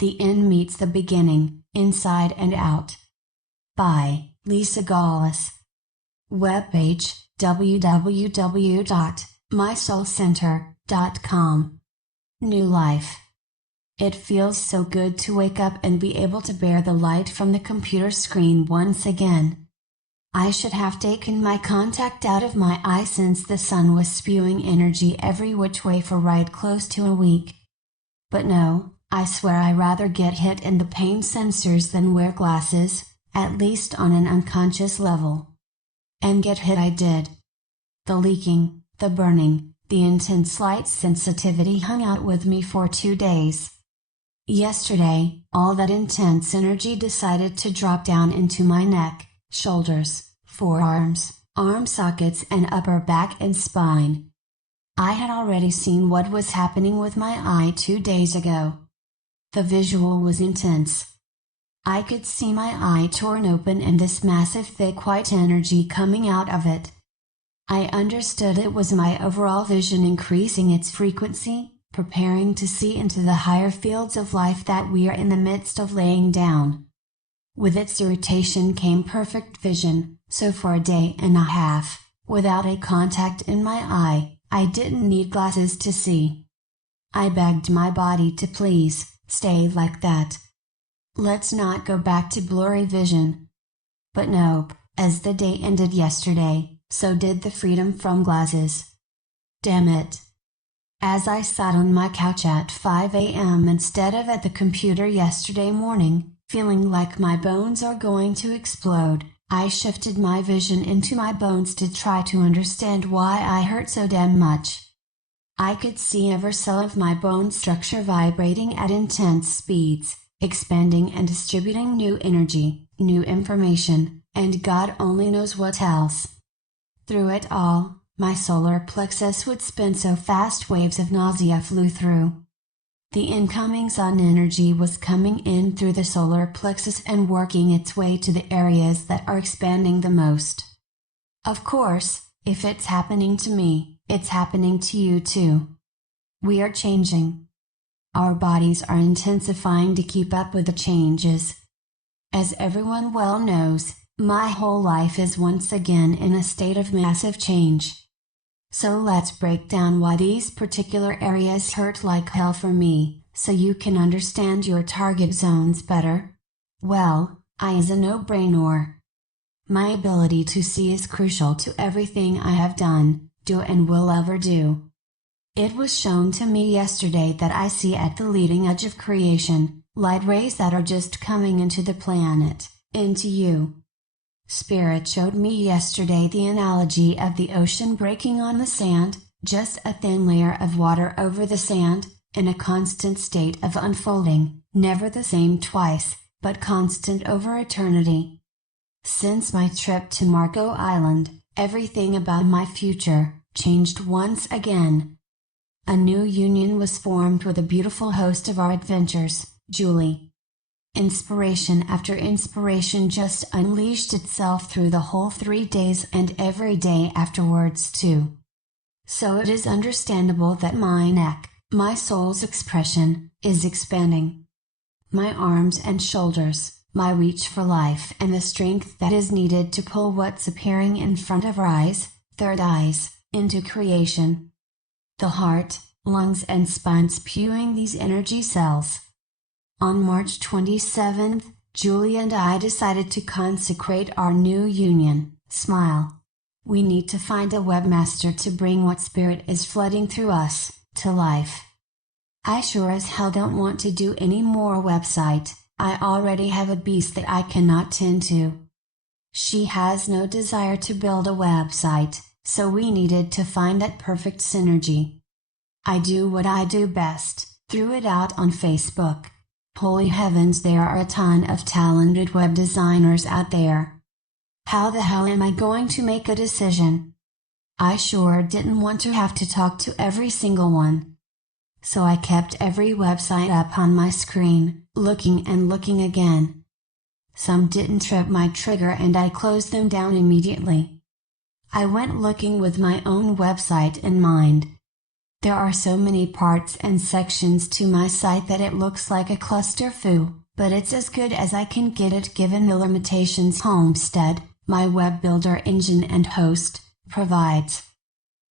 The End Meets the Beginning, Inside and Out. By Lisa Gawlas. Webpage www.mysoulcenter.com. New life. It feels so good to wake up and be able to bear the light from the computer screen once again. I should have taken my contact out of my eye since the sun was spewing energy every which way for right close to a week. But no, I swear I rather get hit in the pain sensors than wear glasses, at least on an unconscious level. And get hit I did. The leaking, the burning, the intense light sensitivity hung out with me for 2 days. Yesterday, all that intense energy decided to drop down into my neck, shoulders, forearms, arm sockets and upper back and spine. I had already seen what was happening with my eye 2 days ago. The visual was intense. I could see my eye torn open and this massive thick white energy coming out of it. I understood it was my overall vision increasing its frequency, preparing to see into the higher fields of life that we are in the midst of laying down. With its irritation came perfect vision, so for a day and a half, without a contact in my eye, I didn't need glasses to see. I begged my body to please, stay like that. Let's not go back to blurry vision. But nope, as the day ended yesterday, so did the freedom from glasses. Damn it. As I sat on my couch at 5 a.m. instead of at the computer yesterday morning, feeling like my bones are going to explode, I shifted my vision into my bones to try to understand why I hurt so damn much. I could see every cell of my bone structure vibrating at intense speeds, expanding and distributing new energy, new information, and God only knows what else. Through it all, my solar plexus would spin so fast waves of nausea flew through. The incoming sun energy was coming in through the solar plexus and working its way to the areas that are expanding the most. Of course, if it's happening to me, it's happening to you too. We are changing. Our bodies are intensifying to keep up with the changes. As everyone well knows, my whole life is once again in a state of massive change. So let's break down why these particular areas hurt like hell for me, so you can understand your target zones better. Well, eye is a no-brainer. My ability to see is crucial to everything I have done, do and will ever do. It was shown to me yesterday that I see at the leading edge of creation, light rays that are just coming into the planet, into you. Spirit showed me yesterday the analogy of the ocean breaking on the sand, just a thin layer of water over the sand, in a constant state of unfolding, never the same twice, but constant over eternity. Since my trip to Marco Island, everything about my future changed once again. A new union was formed with a beautiful host of our adventures, Julie. Inspiration after inspiration just unleashed itself through the whole 3 days and every day afterwards too. So it is understandable that my neck, my soul's expression, is expanding. My arms and shoulders, my reach for life and the strength that is needed to pull what's appearing in front of our eyes, third eyes, into creation. The heart, lungs and spine spewing these energy cells. On March 27th, Julie and I decided to consecrate our new union, Smile. We need to find a webmaster to bring what spirit is flooding through us, to life. I sure as hell don't want to do any more website, I already have a beast that I cannot tend to. She has no desire to build a website, so we needed to find that perfect synergy. I do what I do best, threw it out on Facebook. Holy heavens, there are a ton of talented web designers out there. How the hell am I going to make a decision? I sure didn't want to have to talk to every single one. So I kept every website up on my screen, looking and looking again. Some didn't trip my trigger and I closed them down immediately. I went looking with my own website in mind. There are so many parts and sections to my site that it looks like a clusterfuck, but it's as good as I can get it given the limitations Homestead, my web builder engine and host, provides.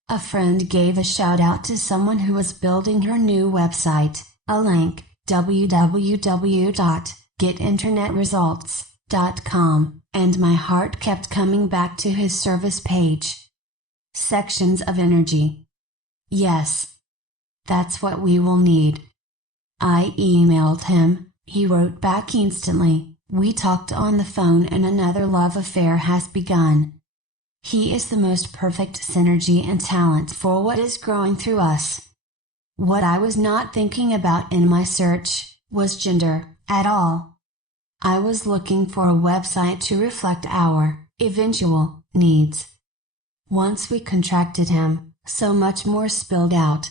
A friend gave a shout out to someone who was building her new website, a link, www.getinternetresults.com, and my heart kept coming back to his service page. Sections of energy. Yes. That's what we will need. I emailed him, he wrote back instantly, we talked on the phone and another love affair has begun. He is the most perfect synergy and talent for what is growing through us. What I was not thinking about in my search was gender at all. I was looking for a website to reflect our eventual needs. Once we contracted him, so much more spilled out.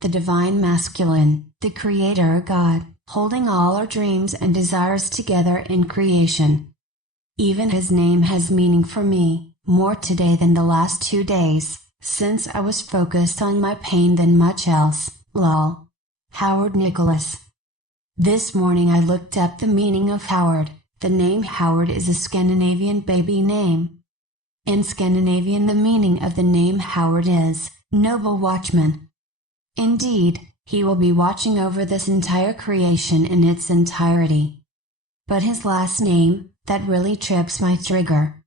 The divine masculine, the creator God, holding all our dreams and desires together in creation. Even his name has meaning for me. More today than the last 2 days, since I was focused on my pain than much else, lol. Howard Nicholas. This morning I looked up the meaning of Howard. The name Howard is a Scandinavian baby name. In Scandinavian the meaning of the name Howard is, noble watchman. Indeed, he will be watching over this entire creation in its entirety. But his last name, that really trips my trigger.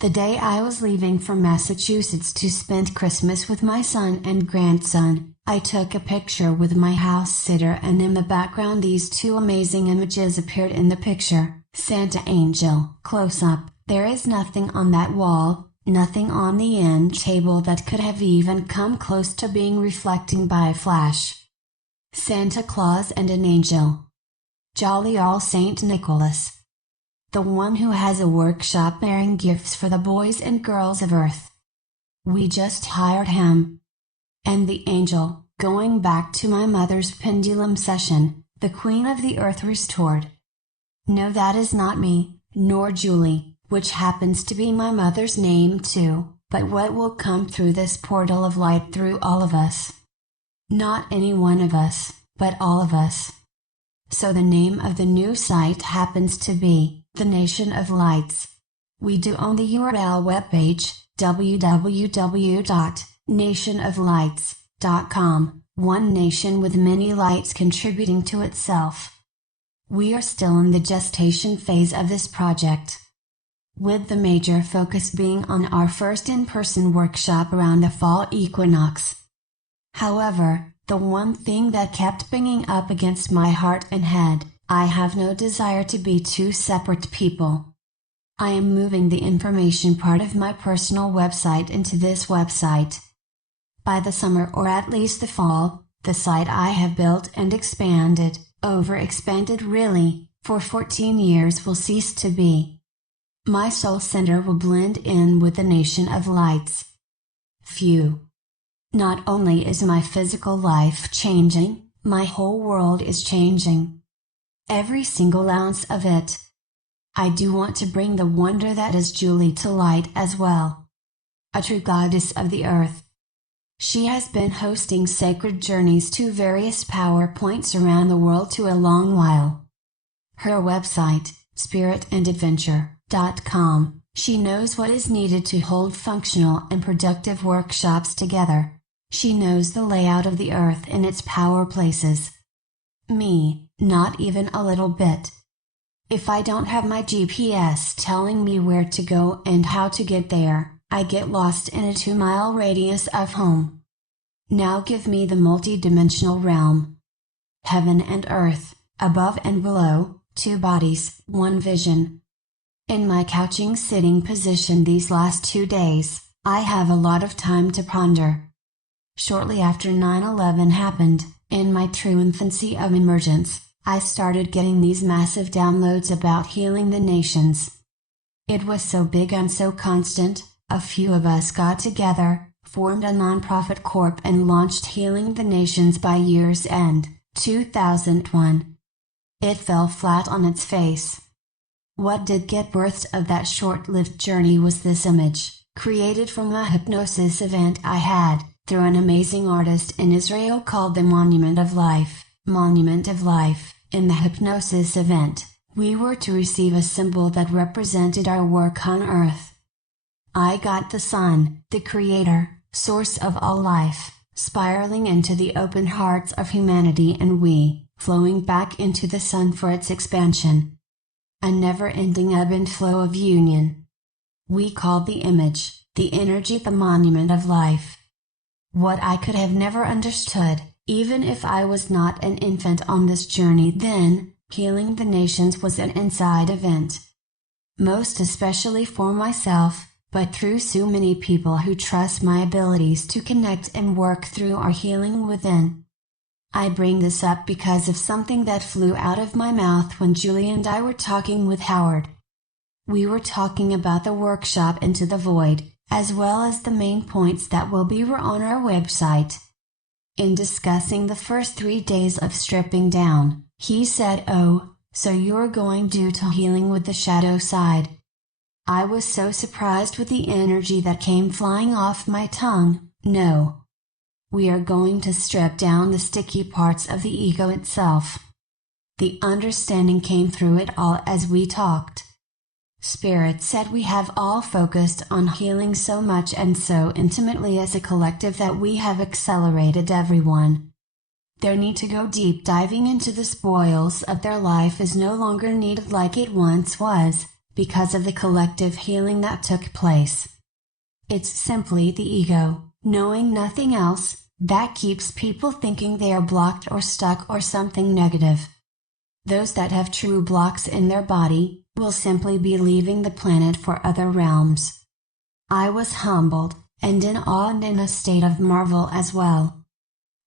The day I was leaving for Massachusetts to spend Christmas with my son and grandson, I took a picture with my house sitter and in the background these two amazing images appeared in the picture. Santa Angel, close up, there is nothing on that wall, nothing on the end table that could have even come close to being reflecting by a flash. Santa Claus and an angel. Jolly old Saint Nicholas. The one who has a workshop bearing gifts for the boys and girls of Earth. We just hired him. And the angel, going back to my mother's pendulum session, the Queen of the Earth restored. No, that is not me, nor Julie, which happens to be my mother's name too, but what will come through this portal of light through all of us. Not any one of us, but all of us. So the name of the new site happens to be The Nation of Lights. We do own the URL webpage, www.nationoflights.com, one nation with many lights contributing to itself. We are still in the gestation phase of this project, with the major focus being on our first in-person workshop around the fall equinox. However, the one thing that kept banging up against my heart and head, I have no desire to be two separate people. I am moving the information part of my personal website into this website. By the summer or at least the fall, the site I have built and expanded, overexpanded really, for 14 years will cease to be. My soul center will blend in with the Nation of Lights. Phew. Not only is my physical life changing, my whole world is changing. Every single ounce of it. I do want to bring the wonder that is Julie to light as well. A true goddess of the earth. She has been hosting sacred journeys to various power points around the world to a long while. Her website, spiritandadventure.com, she knows what is needed to hold functional and productive workshops together. She knows the layout of the earth and its power places. Me, not even a little bit. If I don't have my GPS telling me where to go and how to get there, I get lost in a 2-mile radius of home. Now give me the multi-dimensional realm. Heaven and earth, above and below, 2 bodies, 1 vision. In my couching sitting position these last 2 days, I have a lot of time to ponder. Shortly after 9/11 happened, in my true infancy of emergence, I started getting these massive downloads about healing the nations. It was so big and so constant, a few of us got together, formed a non-profit corp and launched Healing the Nations by year's end, 2001. It fell flat on its face. What did get birthed of that short-lived journey was this image, created from a hypnosis event I had, through an amazing artist in Israel called the Monument of Life. In the hypnosis event, we were to receive a symbol that represented our work on Earth. I got the sun, the creator, source of all life, spiraling into the open hearts of humanity, and we, flowing back into the sun for its expansion. A never-ending ebb and flow of union. We called the image, the energy, the monument of life. What I could have never understood, even if I was not an infant on this journey then, healing the nations was an inside event. Most especially for myself, but through so many people who trust my abilities to connect and work through our healing within. I bring this up because of something that flew out of my mouth when Julie and I were talking with Howard. We were talking about the workshop Into the Void, as well as the main points that will be on our website. In discussing the first 3 days of stripping down, he said, "Oh, so you're going due to healing with the shadow side." I was so surprised with the energy that came flying off my tongue. No. We are going to strip down the sticky parts of the ego itself. The understanding came through it all as we talked. Spirit said we have all focused on healing so much and so intimately as a collective that we have accelerated everyone. Their need to go deep diving into the spoils of their life is no longer needed like it once was, because of the collective healing that took place. It's simply the ego, knowing nothing else, that keeps people thinking they are blocked or stuck or something negative. Those that have true blocks in their body, will simply be leaving the planet for other realms. I was humbled, and in awe and in a state of marvel as well.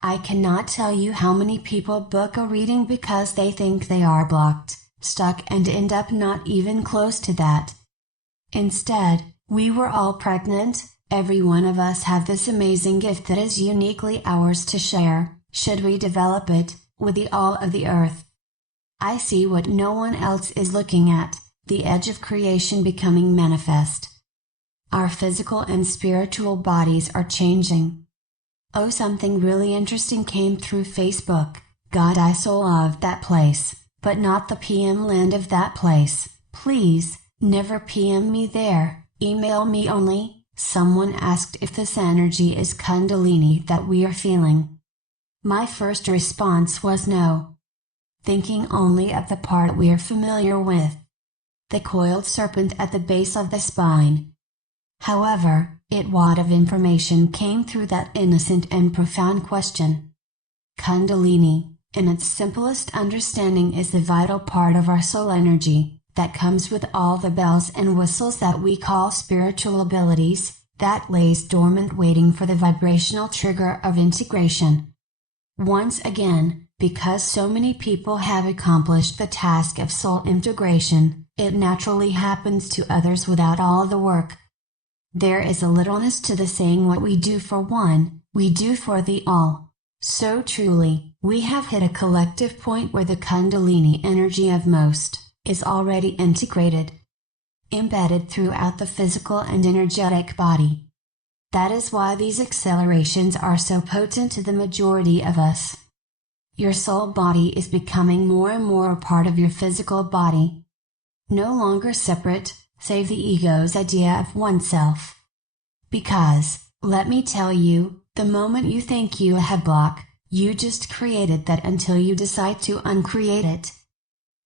I cannot tell you how many people book a reading because they think they are blocked, stuck, and end up not even close to that. Instead, we were all pregnant. Every one of us have this amazing gift that is uniquely ours to share, should we develop it, with the all of the earth. I see what no one else is looking at, the edge of creation becoming manifest. Our physical and spiritual bodies are changing. Oh, something really interesting came through Facebook. God, I so love that place, but not the PM land of that place. Please, never PM me there, email me only. Someone asked if this energy is Kundalini that we are feeling. My first response was no. Thinking only of the part we are familiar with. The coiled serpent at the base of the spine. However, a wad of information came through that innocent and profound question. Kundalini, in its simplest understanding, is the vital part of our soul energy, that comes with all the bells and whistles that we call spiritual abilities, that lays dormant waiting for the vibrational trigger of integration. Once again, because so many people have accomplished the task of soul integration, it naturally happens to others without all the work. There is a littleness to the saying, what we do for one, we do for the all. So truly, we have hit a collective point where the Kundalini energy of most is already integrated, embedded throughout the physical and energetic body. That is why these accelerations are so potent to the majority of us. Your soul body is becoming more and more a part of your physical body. No longer separate, save the ego's idea of oneself. Because, let me tell you, the moment you think you have block, you just created that until you decide to uncreate it.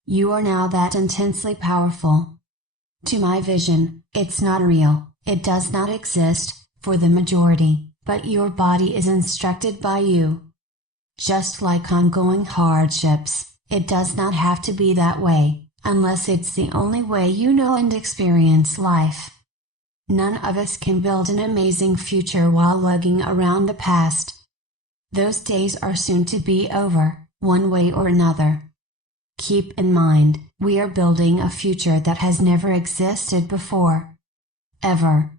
You are now that intensely powerful. To my vision, it's not real, it does not exist, for the majority, but your body is instructed by you. Just like ongoing hardships, it does not have to be that way, unless it's the only way you know and experience life. None of us can build an amazing future while lugging around the past. Those days are soon to be over, one way or another. Keep in mind, we are building a future that has never existed before. Ever.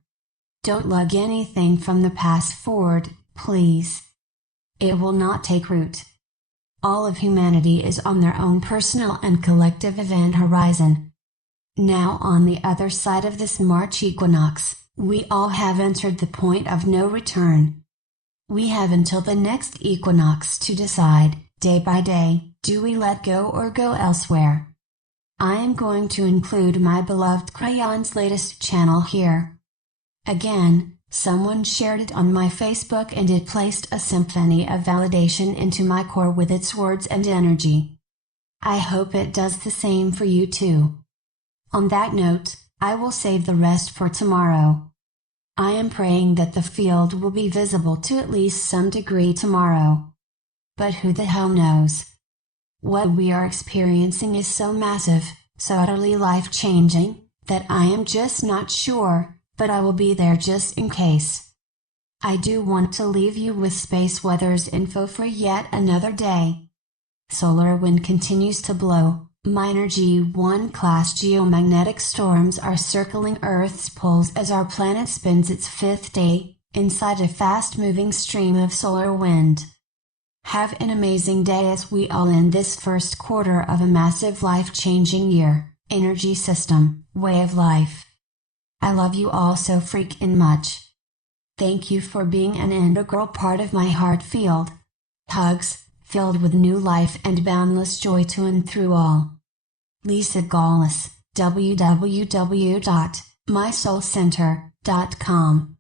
Don't lug anything from the past forward, please. It will not take root. All of humanity is on their own personal and collective event horizon. Now, on the other side of this March equinox, we all have entered the point of no return. We have until the next equinox to decide, day by day, do we let go or go elsewhere? I am going to include my beloved Crayon's latest channel here. Again, someone shared it on my Facebook and it placed a symphony of validation into my core with its words and energy. I hope it does the same for you too. On that note, I will save the rest for tomorrow. I am praying that the field will be visible to at least some degree tomorrow. But who the hell knows? What we are experiencing is so massive, so utterly life-changing, that I am just not sure, but I will be there just in case. I do want to leave you with space weather's info for yet another day. Solar wind continues to blow. Minor G1 class geomagnetic storms are circling Earth's poles as our planet spends its fifth day, inside a fast-moving stream of solar wind. Have an amazing day as we all end this first quarter of a massive life-changing year, energy system, way of life. I love you all so freaking much. Thank you for being an integral part of my heart field. Hugs, filled with new life and boundless joy to and through all. Lisa Gawlas, www.mysoulcenter.com